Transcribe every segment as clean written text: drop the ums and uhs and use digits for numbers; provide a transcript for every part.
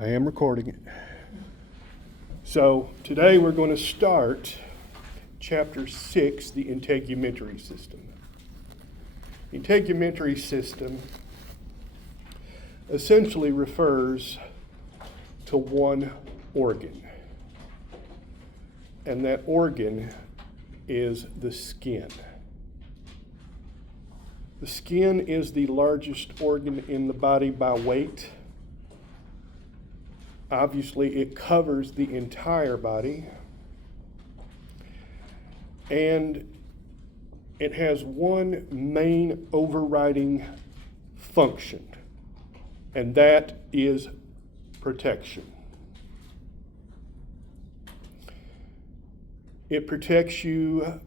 I am recording it. So today we're going to start chapter 6, the integumentary system. The integumentary system essentially refers to one organ, and that organ is the skin. The skin is the largest organ in the body by weight. Obviously, it covers the entire body, and it has one main overriding function, and that is protection. It protects you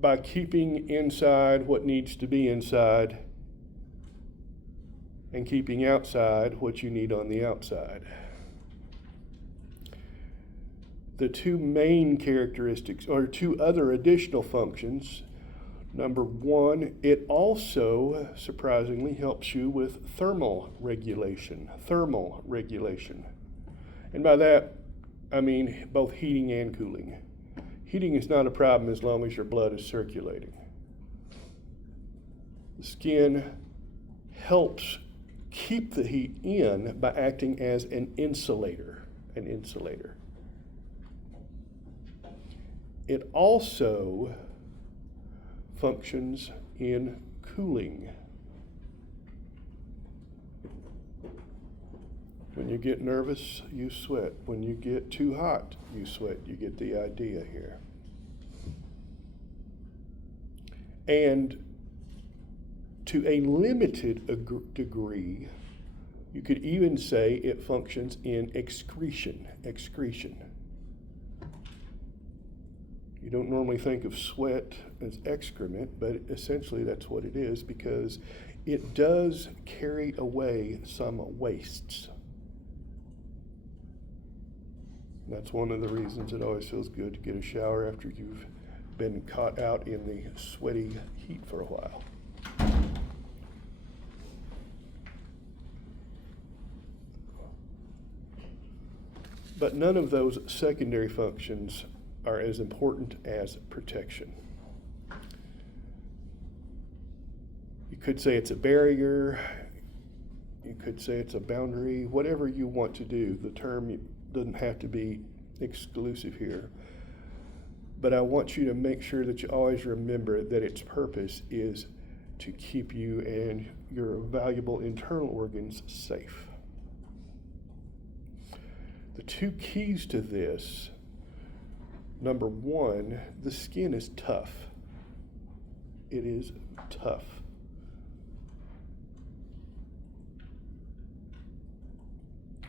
by keeping inside what needs to be inside and keeping outside what you need on the outside. The two main characteristics, or two other additional functions. Number one, it also surprisingly helps you with thermal regulation. And by that, I mean both heating and cooling. Heating is not a problem as long as your blood is circulating. The skin helps keep the heat in by acting as an insulator. It also functions in cooling. When you get nervous, you sweat. When you get too hot, you sweat. You get the idea here. And to a limited degree, you could even say it functions in excretion. You don't normally think of sweat as excrement, but essentially that's what it is, because it does carry away some wastes. That's one of the reasons it always feels good to get a shower after you've been caught out in the sweaty heat for a while. But none of those secondary functions are as important as protection. You could say it's a barrier, you could say it's a boundary, whatever you want to do. The term doesn't have to be exclusive here. But I want you to make sure that you always remember that its purpose is to keep you and your valuable internal organs safe. The two keys to this: number one, the skin is tough. It is tough.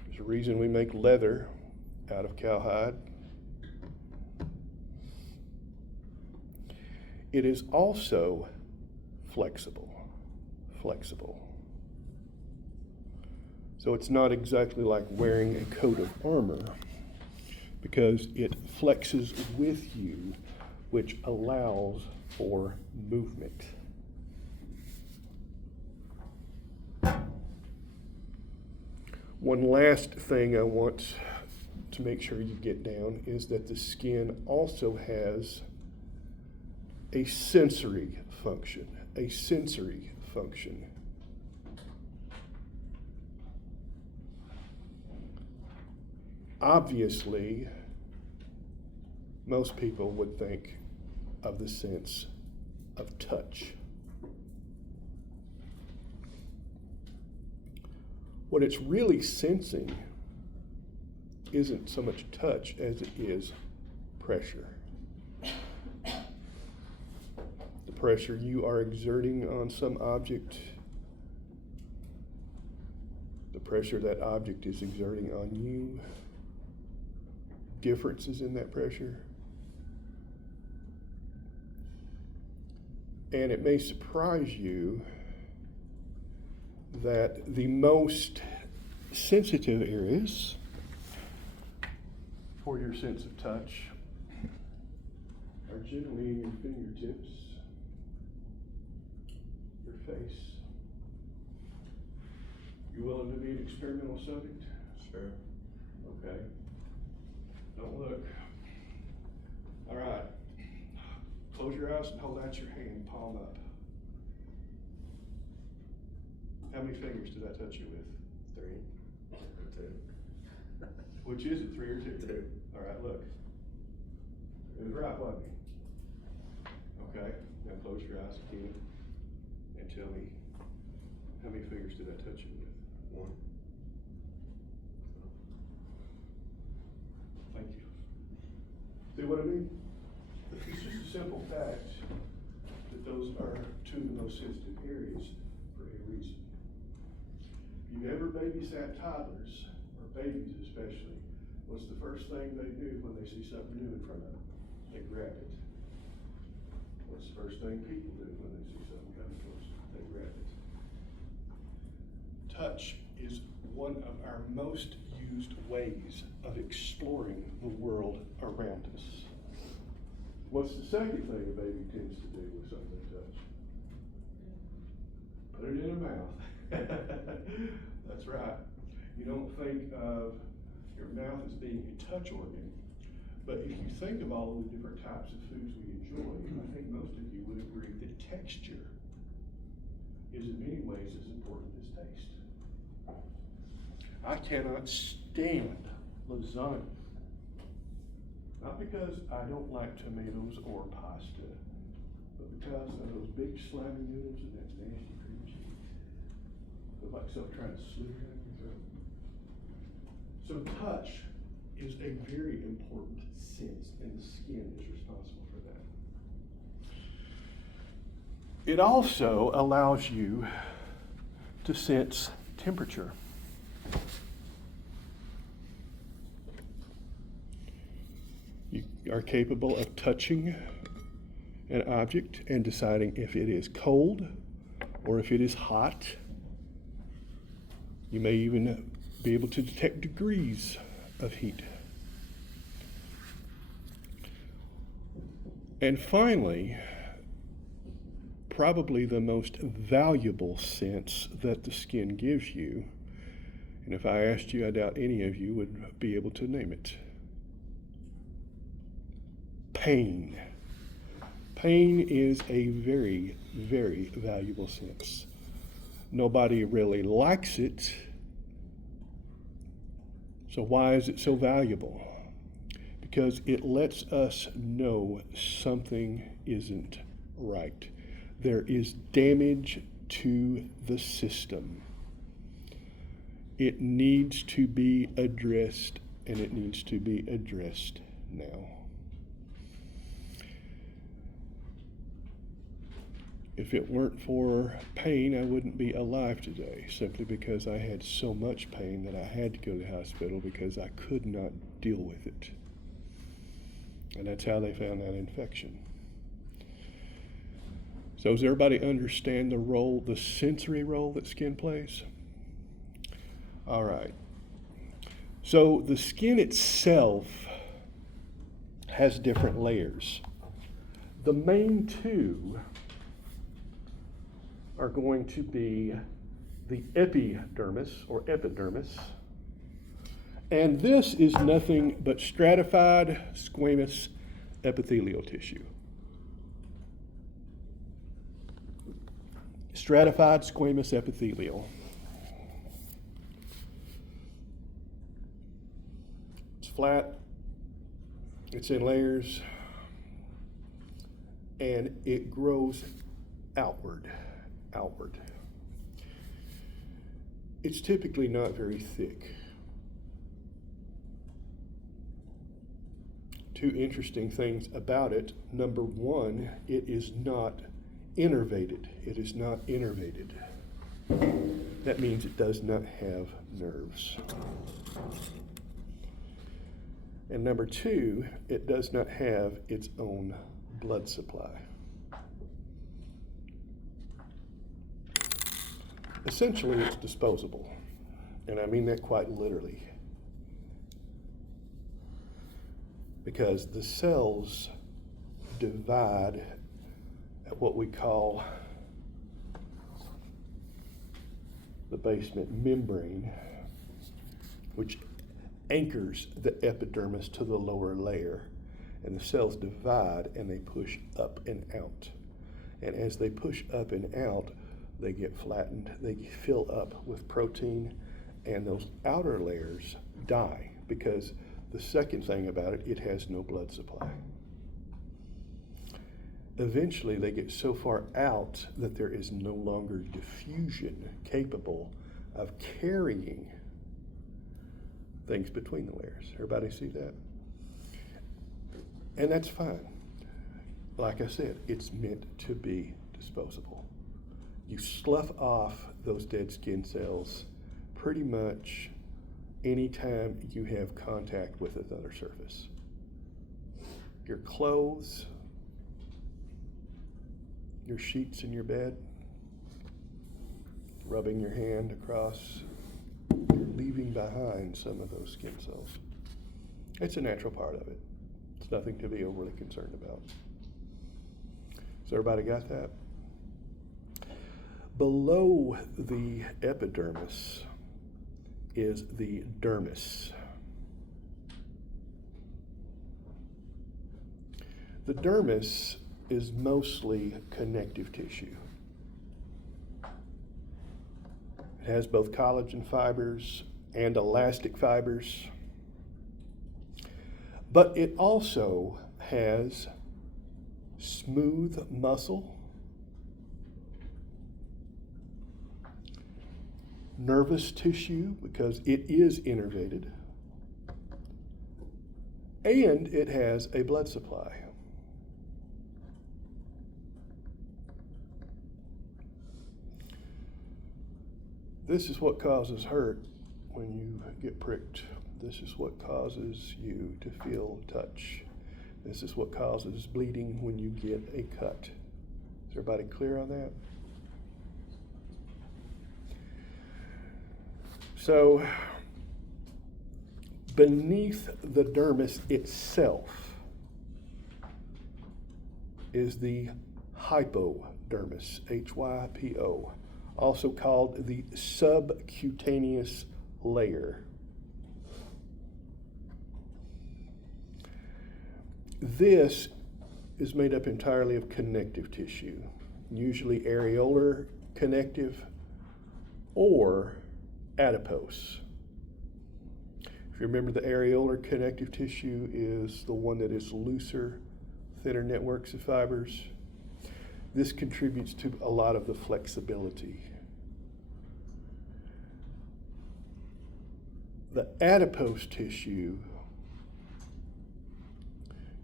There's a reason we make leather out of cowhide. It is also flexible. So it's not exactly like wearing a coat of armor, because it flexes with you, which allows for movement. One last thing I want to make sure you get down is that the skin also has a sensory function. Obviously, most people would think of the sense of touch. What it's really sensing isn't so much touch as it is pressure. The pressure you are exerting on some object, the pressure that object is exerting on you, differences in that pressure. And it may surprise you that the most sensitive areas for your sense of touch are generally in your fingertips, your face. You willing to be an experimental subject? Sure. Okay? Don't look. All right. Close your eyes and hold out your hand, palm up. How many fingers did I touch you with? 3 or 2. Which is it, 3 or 2? 2. All right, look. It was right, wasn't it? Okay, now close your eyes again and tell me, how many fingers did I touch you with? 1. Thank you. See what I mean? It's just a simple fact that those are 2 of the most sensitive areas for a reason. If you've ever babysat toddlers, or babies especially, what's the first thing they do when they see something new in front of them? They grab it. What's the first thing people do when they see something coming close? They grab it. Touch is one of our most used ways of exploring the world around us. What's the second thing a baby tends to do with something they touch? Put it in their mouth. That's right. You don't think of your mouth as being a touch organ, but if you think of all of the different types of foods we enjoy, I think most of you would agree that texture is in many ways as important as taste. I cannot stand lasagna. Not because I don't like tomatoes or pasta, but because of those big slimy noodles and that nasty cream cheese. It's like something trying to slip down your throat. So touch is a very important sense, and the skin is responsible for that. It also allows you to sense temperature. You are capable of touching an object and deciding if it is cold or if it is hot. You may even be able to detect degrees of heat. And finally, probably the most valuable sense that the skin gives you, and if I asked you, I doubt any of you would be able to name it. Pain. Pain is a very, very valuable sense. Nobody really likes it. So why is it so valuable? Because it lets us know something isn't right. There is damage to the system. It needs to be addressed, and it needs to be addressed now. If it weren't for pain, I wouldn't be alive today, simply because I had so much pain that I had to go to the hospital because I could not deal with it. And that's how they found that infection. So does everybody understand the role, the sensory role that skin plays? All right. So the skin itself has different layers. The main 2 are going to be the epidermis or epidermis. And this is nothing but stratified squamous epithelial tissue. Stratified squamous epithelial. It's flat, it's in layers, and it grows outward. It's typically not very thick. 2 interesting things about it. Number 1, it is not innervated. It is not innervated. That means it does not have nerves. And number 2, it does not have its own blood supply. Essentially, it's disposable, and I mean that quite literally, because the cells divide at what we call the basement membrane, which anchors the epidermis to the lower layer, and the cells divide and they push up and out. And as they push up and out, they get flattened, they fill up with protein, and those outer layers die because the second thing about it, it has no blood supply. Eventually, they get so far out that there is no longer diffusion capable of carrying things between the layers. Everybody see that? And that's fine. Like I said, it's meant to be disposable. You slough off those dead skin cells pretty much anytime you have contact with another surface. Your clothes, your sheets in your bed, rubbing your hand across, you're leaving behind some of those skin cells. It's a natural part of it. It's nothing to be overly concerned about. So everybody got that? Below the epidermis is the dermis. The dermis is mostly connective tissue. It has both collagen fibers and elastic fibers, but it also has smooth muscle, nervous tissue because it is innervated, and it has a blood supply. This is what causes hurt when you get pricked. This is what causes you to feel touch. This is what causes bleeding when you get a cut. Is everybody clear on that? So, beneath the dermis itself is the hypodermis, H-Y-P-O, also called the subcutaneous layer. This is made up entirely of connective tissue, usually areolar connective or adipose. If you remember, the areolar connective tissue is the one that is looser, thinner networks of fibers. This contributes to a lot of the flexibility. The adipose tissue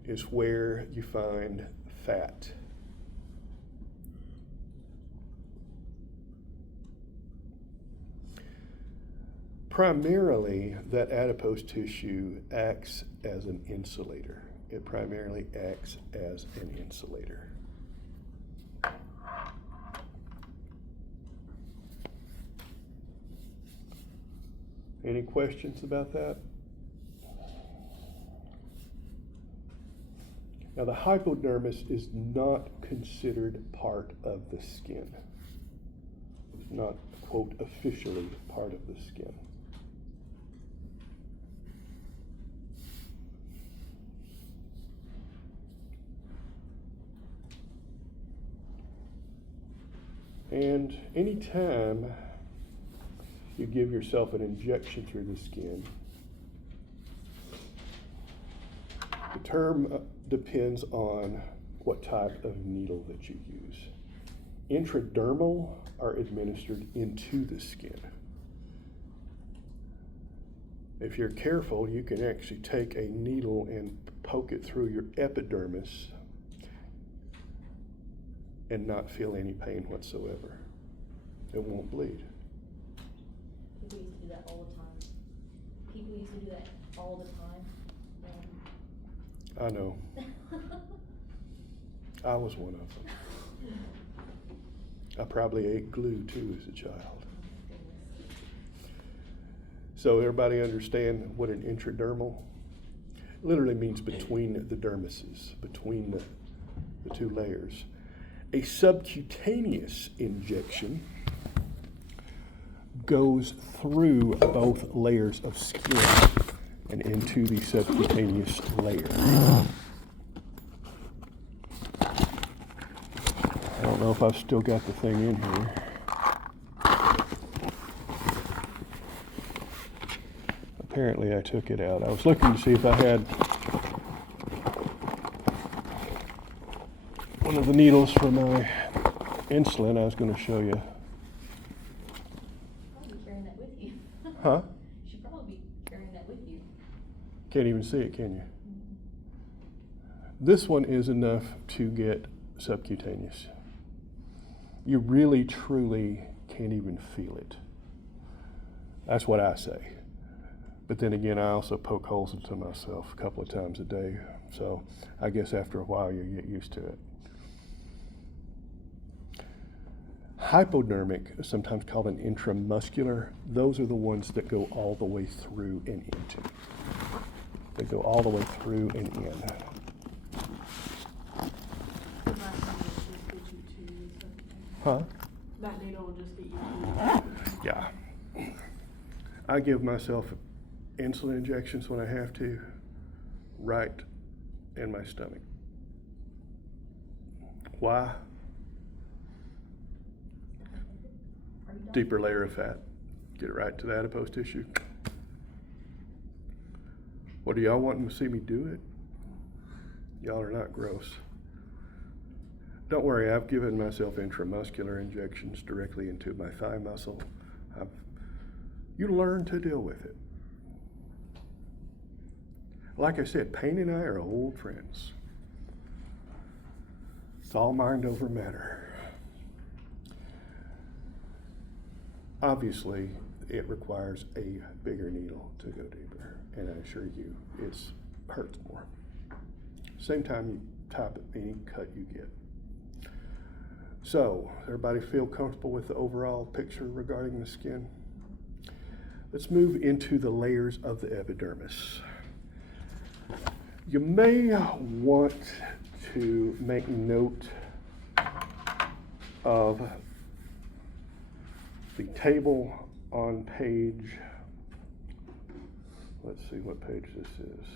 is where you find fat. Primarily, that adipose tissue acts as an insulator. It primarily acts as an insulator. Any questions about that? Now, the hypodermis is not considered part of the skin. It's not, quote, officially part of the skin. And anytime you give yourself an injection through the skin, the term depends on what type of needle that you use. Intradermal are administered into the skin. If you're careful, you can actually take a needle and poke it through your epidermis and not feel any pain whatsoever. It won't bleed. People used to do that all the time. People used to do that all the time. I know. I was one of them. I probably ate glue too as a child. So everybody understand what an intradermal literally means? Between the dermises, between the two layers. A subcutaneous injection goes through both layers of skin and into the subcutaneous layer. I don't know if I've still got the thing in here. Apparently I took it out. I was looking to see if I had one of the needles for my insulin. I was going to show you. Probably carrying that with you. Huh? You should probably be carrying that with you. Can't even see it, can you? This one is enough to get subcutaneous. You really, truly can't even feel it. That's what I say. But then again, I also poke holes into myself a couple of times a day. So I guess after a while you get used to it. Hypodermic, sometimes called an intramuscular, those are the ones that go all the way through and into. They go all the way through and in. Huh? That needle will just get you. Yeah. I give myself insulin injections when I have to, right in my stomach. Why? Are you done? Deeper layer of fat. Get it right to the adipose tissue. What, do y'all want to see me do it? Y'all are not gross. Don't worry, I've given myself intramuscular injections directly into my thigh muscle. You learn to deal with it. Like I said, pain and I are old friends. It's all mind over matter. Obviously, it requires a bigger needle to go deeper, and I assure you, it hurts more. Same time you top it, any cut you get. So, everybody feel comfortable with the overall picture regarding the skin? Let's move into the layers of the epidermis. You may want to make note of the table on page, let's see what page this is.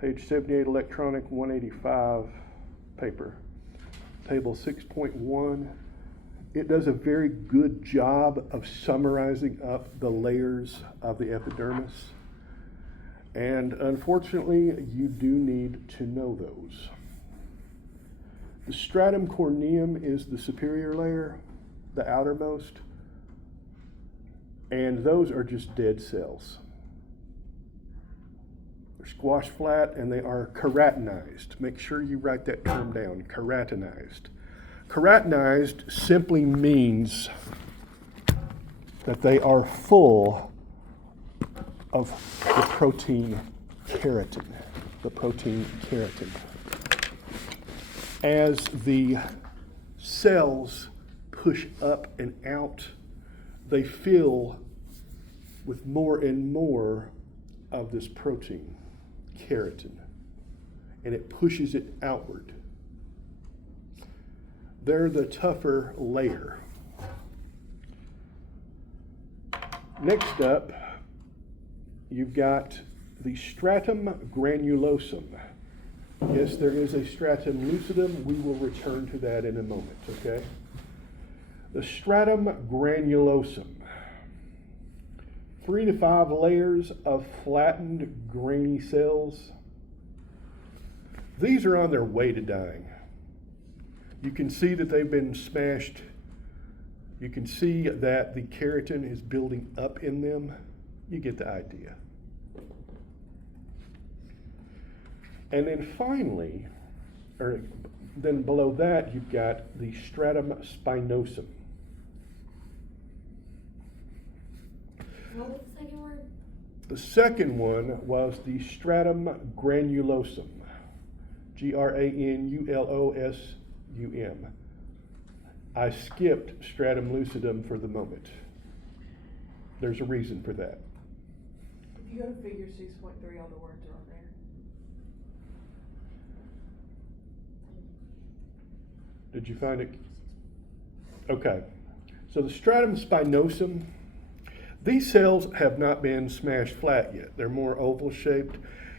Page 78, electronic 185 paper. Table 6.1. It does a very good job of summarizing up the layers of the epidermis. And unfortunately, you do need to know those. The stratum corneum is the superior layer, the outermost, and those are just dead cells. They're squashed flat and they are keratinized. Make sure you write that term down, keratinized. Keratinized simply means that they are full of the protein keratin. The protein keratin. As the cells push up and out, they fill with more and more of this protein, keratin, and it pushes it outward. They're the tougher layer. Next up, you've got the stratum granulosum. Yes, there is a stratum lucidum. We will return to that in a moment, okay? The stratum granulosum. 3 to 5 layers of flattened, grainy cells. These are on their way to dying. You can see that they've been smashed. You can see that the keratin is building up in them. You get the idea. And then finally, or then below that, you've got the stratum spinosum. What was the second word? The second one was the stratum granulosum. granulosum. I skipped stratum lucidum for the moment. There's a reason for that. If you go to figure 6.3, all the words are on there. Did you find it? Okay. So the stratum spinosum, These cells have not been smashed flat yet. They're more oval shaped.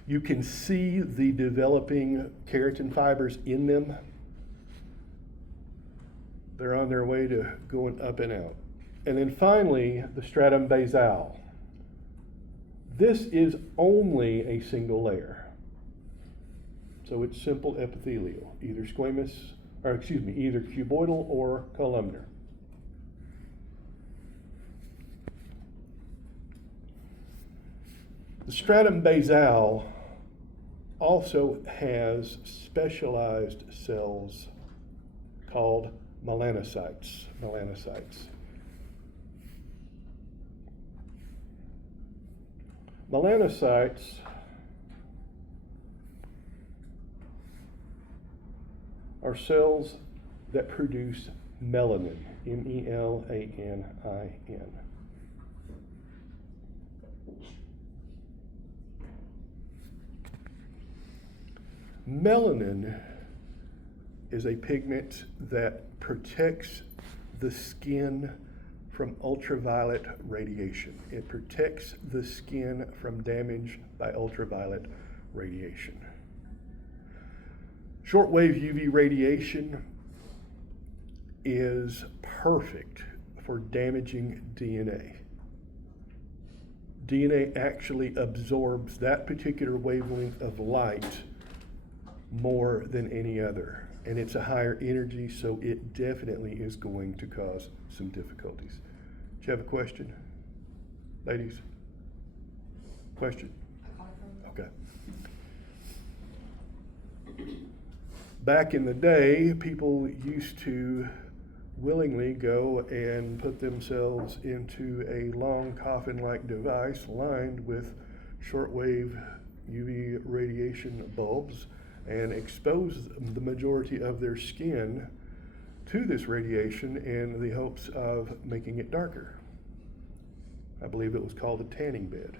You can see the developing keratin fibers in them. They're on their way to going up and out. And then finally, the stratum basale. This is only a single layer. So it's simple epithelial, either either cuboidal or columnar. The stratum basale also has specialized cells called melanocytes. Melanocytes are cells that produce melanin, melanin. Melanin is a pigment that protects the skin from ultraviolet radiation. It protects the skin from damage by ultraviolet radiation. Shortwave UV radiation is perfect for damaging DNA. DNA actually absorbs that particular wavelength of light more than any other. And it's a higher energy, so it definitely is going to cause some difficulties. Do you have a question? Ladies? Question? Okay. Back in the day, people used to willingly go and put themselves into a long coffin-like device lined with shortwave UV radiation bulbs and expose the majority of their skin to this radiation in the hopes of making it darker. I believe it was called a tanning bed.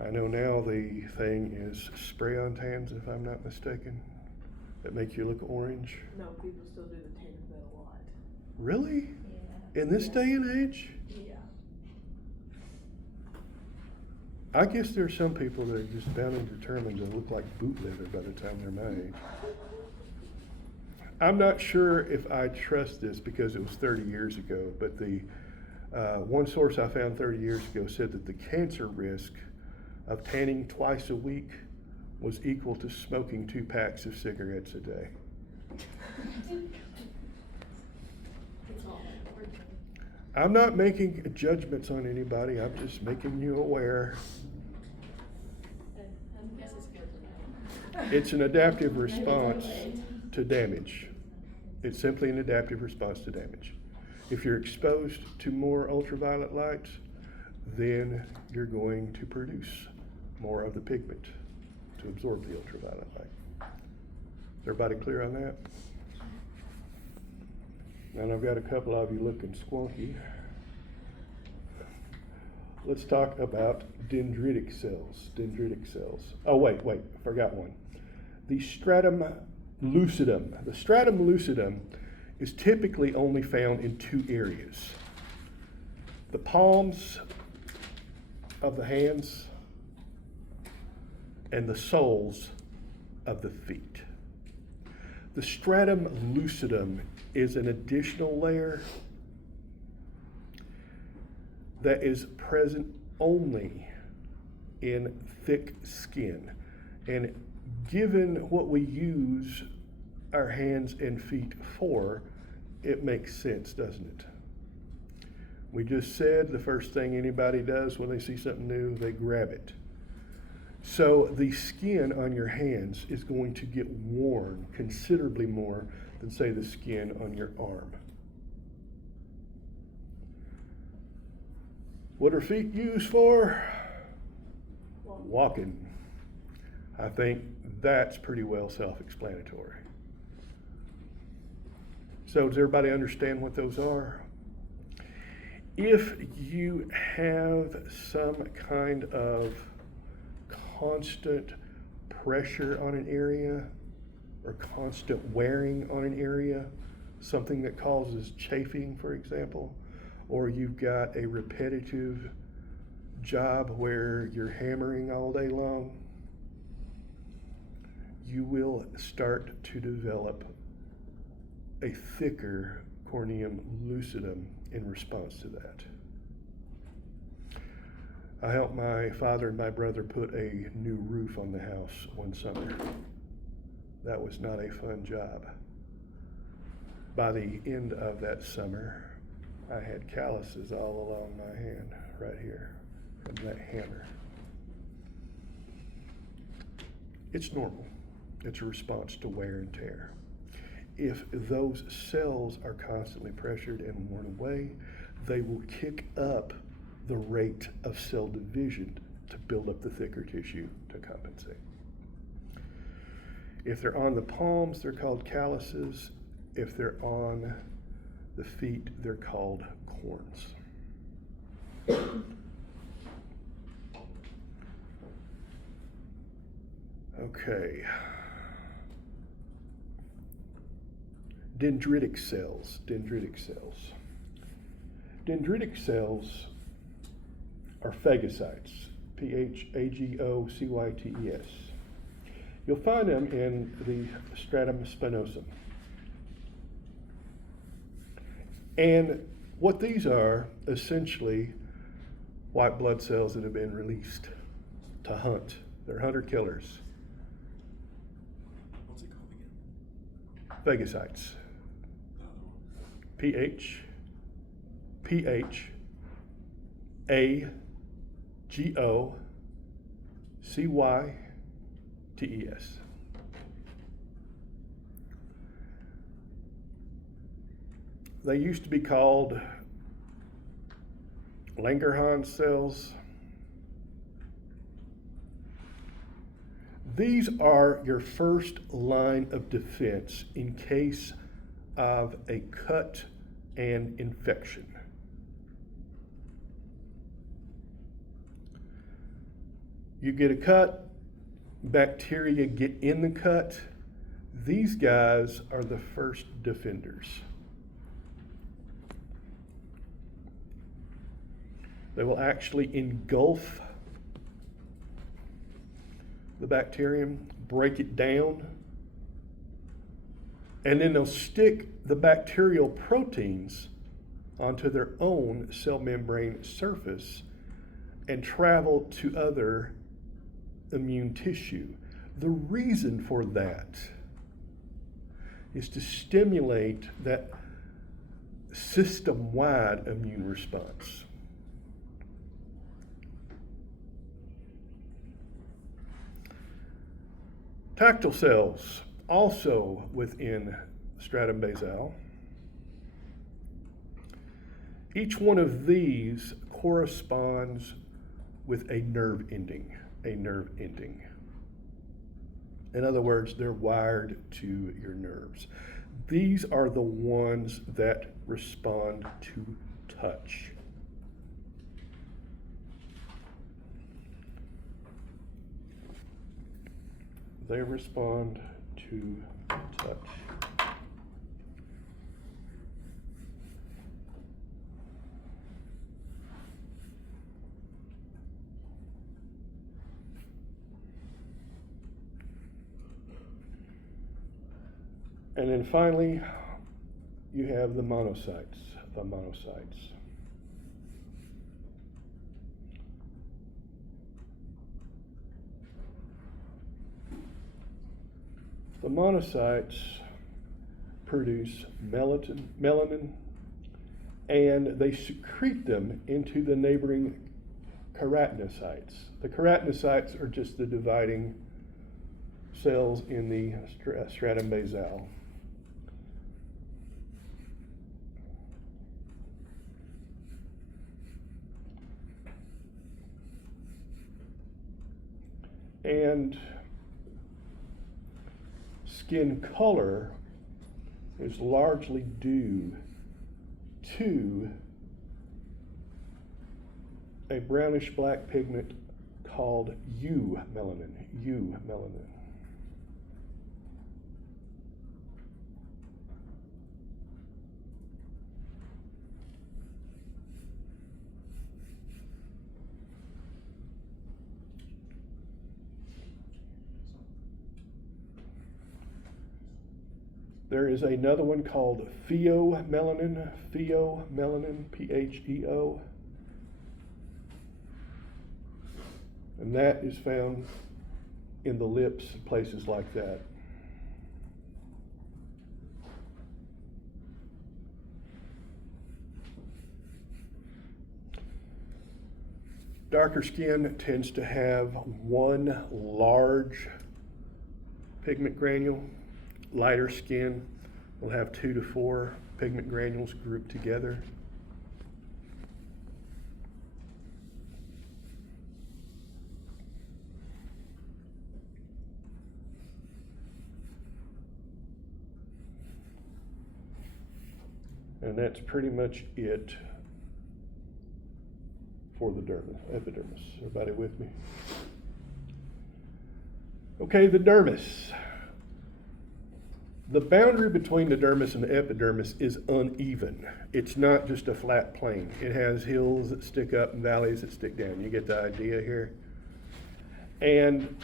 I know now the thing is spray-on tans, if I'm not mistaken, that make you look orange. No, people still do the tanning bed a lot. Really? Yeah. In this day and age? Yeah. I guess there's some people that are just bound and determined to look like boot leather by the time they're my age. I'm not sure if I trust this because it was 30 years ago, but the one source I found 30 years ago said that the cancer risk of tanning twice a week was equal to smoking 2 packs of cigarettes a day. I'm not making judgments on anybody, I'm just making you aware. It's an adaptive response to damage. It's simply an adaptive response to damage. If you're exposed to more ultraviolet light, then you're going to produce more of the pigment to absorb the ultraviolet light. Is everybody clear on that? And I've got a couple of you looking squonky. Let's talk about dendritic cells. Oh, wait, forgot one. The stratum lucidum. The stratum lucidum is typically only found in 2 areas. The palms of the hands and the soles of the feet. The stratum lucidum is an additional layer that is present only in thick skin. And given what we use our hands and feet for, it makes sense, doesn't it? We just said the first thing anybody does when they see something new, they grab it. So the skin on your hands is going to get worn considerably more than, say, the skin on your arm. What are feet used for? Walking. I think that's pretty well self-explanatory. So does everybody understand what those are? If you have some kind of constant pressure on an area or constant wearing on an area, something that causes chafing, for example, or you've got a repetitive job where you're hammering all day long, you will start to develop a thicker corneum lucidum in response to that. I helped my father and my brother put a new roof on the house one summer. That was not a fun job. By the end of that summer, I had calluses all along my hand, right here, from that hammer. It's normal. It's a response to wear and tear. If those cells are constantly pressured and worn away, they will kick up the rate of cell division to build up the thicker tissue to compensate. If they're on the palms, they're called calluses. If they're on the feet, they're called corns. Okay. Dendritic cells. Dendritic cells. Dendritic cells are phagocytes. Phagocytes. You'll find them in the stratum spinosum. And what these are, essentially, white blood cells that have been released to hunt. They're hunter-killers. What's it called again? Phagocytes. PH A G O C Y T E S. They used to be called Langerhans cells. These are your first line of defense in case of a cut and infection. You get a cut, bacteria get in the cut. These guys are the first defenders. They will actually engulf the bacterium, break it down, and then they'll stick the bacterial proteins onto their own cell membrane surface and travel to other immune tissue. The reason for that is to stimulate that system-wide immune response. Tactile cells, also within stratum basal. Each one of these corresponds with a nerve ending, In other words, they're wired to your nerves. These are the ones that respond to touch. They respond to touch. And then finally, you have the monocytes. The monocytes produce melanin, and they secrete them into the neighboring keratinocytes. The keratinocytes are just the dividing cells in the stratum basal. And skin color is largely due to a brownish black pigment called eumelanin. There is another one called pheomelanin, Pheo, and that is found in the lips, places like that. Darker skin tends to have one large pigment granule. Lighter skin will have 2 to 4 pigment granules grouped together. And that's pretty much it for the epidermis. Everybody with me? Okay, the dermis. The boundary between the dermis and the epidermis is uneven. It's not just a flat plane. It has hills that stick up and valleys that stick down. You get the idea here? And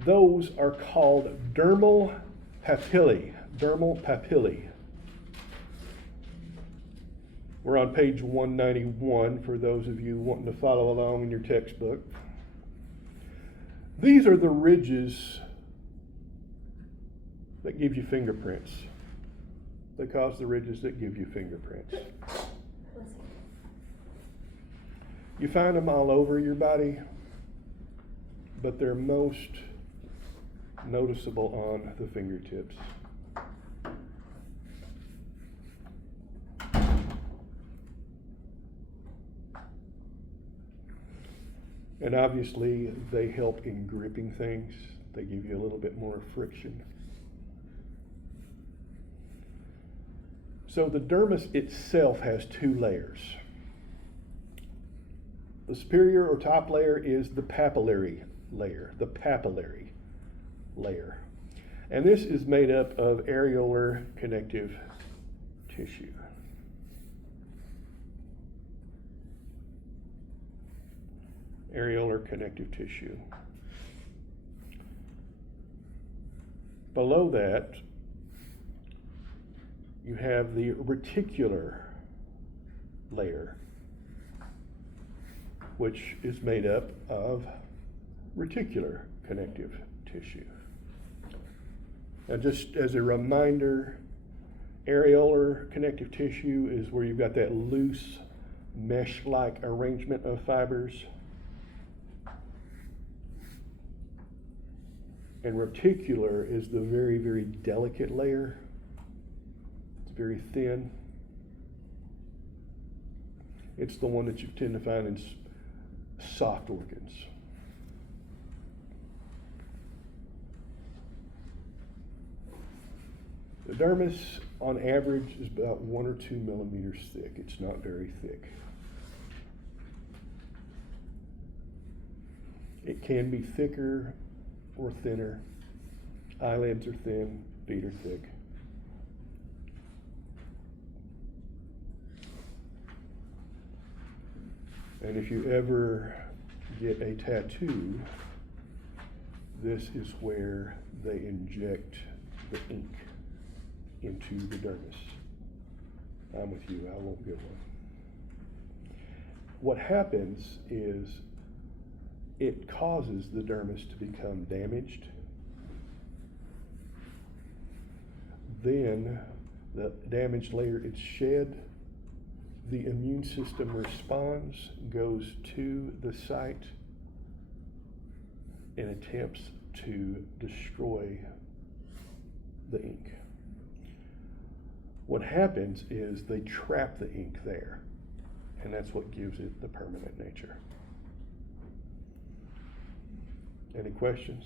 those are called dermal papillae. Dermal papillae. We're on page 191 for those of you wanting to follow along in your textbook. These are the ridges that give you fingerprints. They cause the ridges that give you fingerprints. You find them all over your body, but they're most noticeable on the fingertips. And obviously, they help in gripping things. They give you a little bit more friction. So the dermis itself has 2 layers. The superior or top layer is the papillary layer, And this is made up of areolar connective tissue. Areolar connective tissue. Below that, you have the reticular layer, which is made up of reticular connective tissue. Now, just as a reminder, areolar connective tissue is where you've got that loose mesh-like arrangement of fibers. And reticular is the very, very delicate layer. It's very thin. It's the one that you tend to find in soft organs. The dermis, on average, is about 1 or 2 millimeters thick. It's not very thick. It can be thicker or thinner. Eyelids are thin, feet are thick. And if you ever get a tattoo, this is where they inject the ink into the dermis. I'm with you, I won't get one. What happens is it causes the dermis to become damaged. Then the damaged layer is shed. The immune system responds, goes to the site, and attempts to destroy the ink. What happens is they trap the ink there, and that's what gives it the permanent nature. Any questions?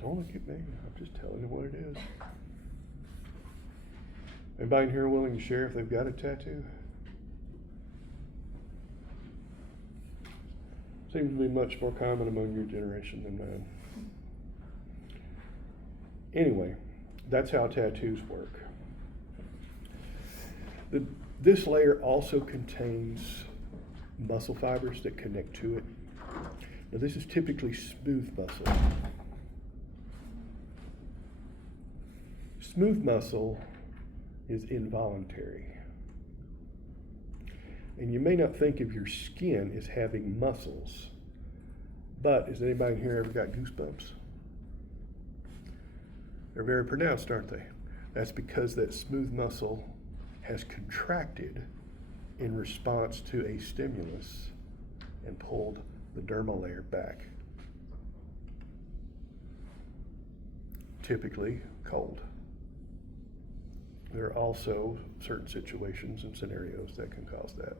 Don't look at me, I'm just telling you what it is. Anybody in here willing to share if they've got a tattoo? Seems to be much more common among your generation than mine. Anyway, that's how tattoos work. This layer also contains muscle fibers that connect to it. Now, this is typically smooth muscle. Smooth muscle is involuntary. And you may not think of your skin as having muscles, but has anybody in here ever got goosebumps? They're very pronounced, aren't they? That's because that smooth muscle has contracted in response to a stimulus and pulled the dermal layer back. Typically cold. There are also certain situations and scenarios that can cause that.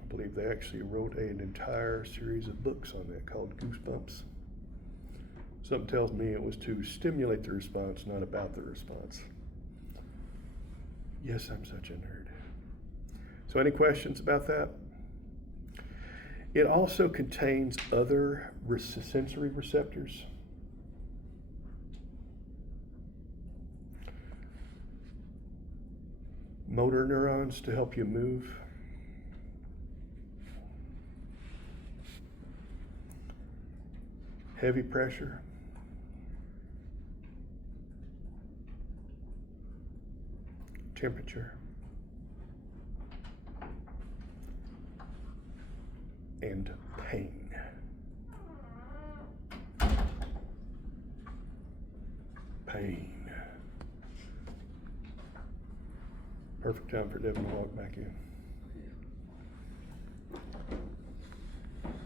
I believe they actually wrote an entire series of books on that called Goosebumps. Something tells me it was to stimulate the response, not about the response. Yes, I'm such a nerd. So any questions about that? It also contains other sensory receptors. Motor neurons to help you move. Heavy pressure. Temperature. And pain. Pain. Perfect time for Devin to walk back in.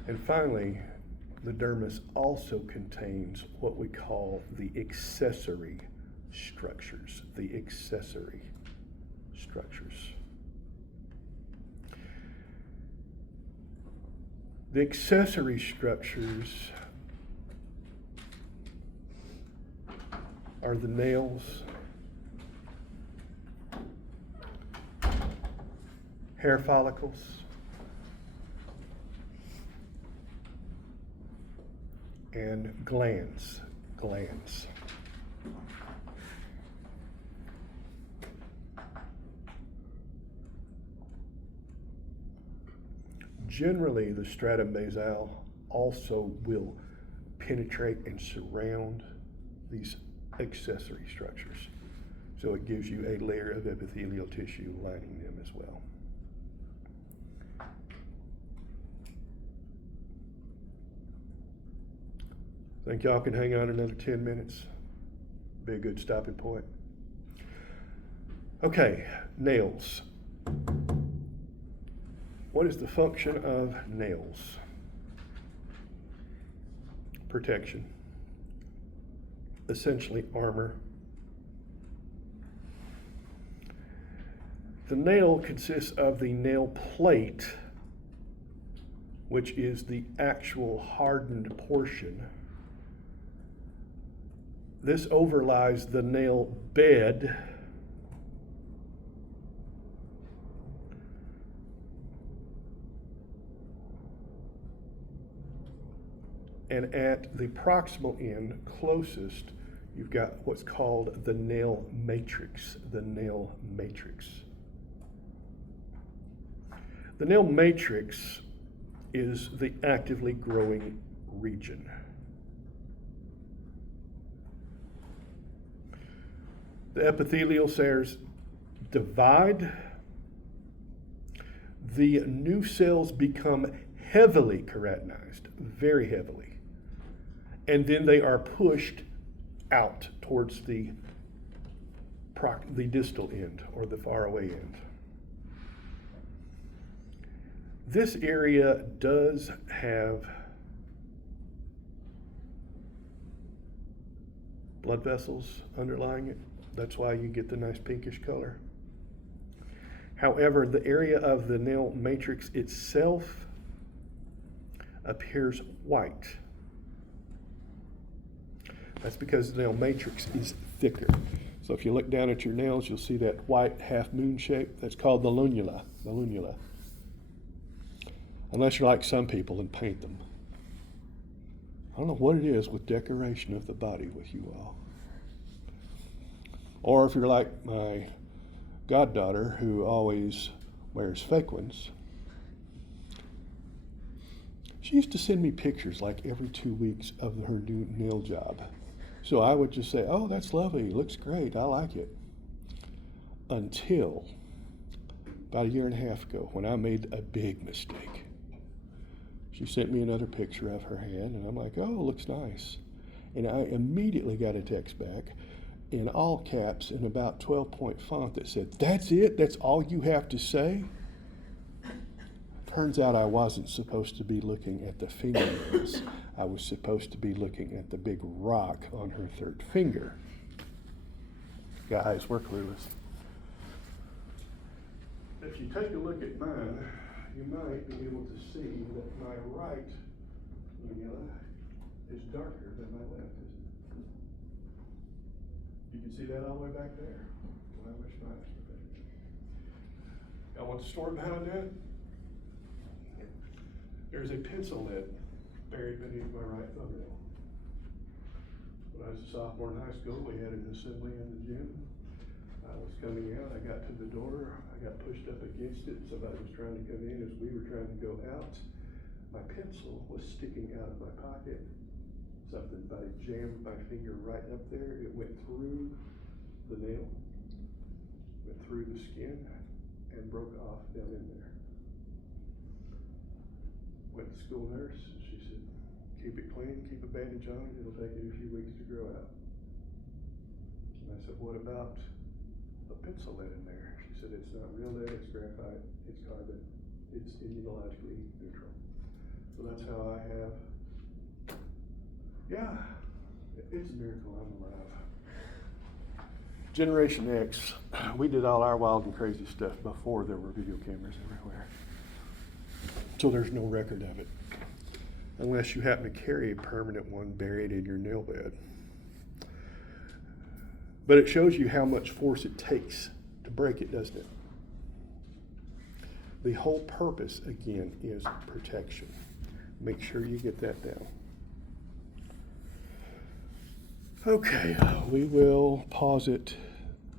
And finally, the dermis also contains what we call the accessory structures. The accessory structures. The accessory structures are the nails, hair follicles, and glands. Generally, the stratum basale also will penetrate and surround these accessory structures. So it gives you a layer of epithelial tissue lining them as well. Think y'all can hang on another 10 minutes? Be a good stopping point. Okay, nails. What is the function of nails? Protection. Essentially armor. The nail consists of the nail plate, which is the actual hardened portion. This overlies the nail bed, and at the proximal end, closest, you've got what's called the nail matrix. The nail matrix. The nail matrix is the actively growing region. The epithelial cells divide. The new cells become heavily keratinized, very heavily. And then they are pushed out towards the distal end or the faraway end. This area does have blood vessels underlying it. That's why you get the nice pinkish color. However, the area of the nail matrix itself appears white. That's because the nail matrix is thicker. So if you look down at your nails, you'll see that white half moon shape. That's called the lunula. The lunula. Unless you're like some people and paint them. I don't know what it is with decoration of the body with you all. Or if you're like my goddaughter who always wears fake ones. She used to send me pictures like every 2 weeks of her new nail job. So I would just say, oh, that's lovely, looks great, I like it. Until about a year and a half ago, when I made a big mistake. She sent me another picture of her hand, and I'm like, oh, looks nice. And I immediately got a text back in all caps in about 12-point font that said, that's it? That's all you have to say? Turns out I wasn't supposed to be looking at the fingernails. I was supposed to be looking at the big rock on her third finger. Guys, we're clueless. If you take a look at mine, you might be able to see that my right nail is darker than my left, isn't it? You can see that all the way back there. Well, I wish mine was better. Y'all want the story behind that? There's a pencil lead buried beneath my right thumbnail. When I was a sophomore in high school, we had an assembly in the gym. I was coming out, I got to the door, I got pushed up against it, somebody was trying to come in as we were trying to go out. My pencil was sticking out of my pocket. Something about it jammed my finger right up there. It went through the nail, went through the skin, and broke off down in there. Went to the school nurse, she said, keep it clean, keep a bandage on it, it'll take it a few weeks to grow out. And I said, what about a pencil lead in there? She said, it's not real lead, it's graphite, it's carbon, it's immunologically neutral. So that's how I have, yeah, it's a miracle I'm alive. Generation X, we did all our wild and crazy stuff before there were video cameras everywhere. So there's no record of it, unless you happen to carry a permanent one buried in your nail bed. But it shows you how much force it takes to break it, doesn't it? The whole purpose, again, is protection. Make sure you get that down. Okay, we will pause it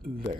there.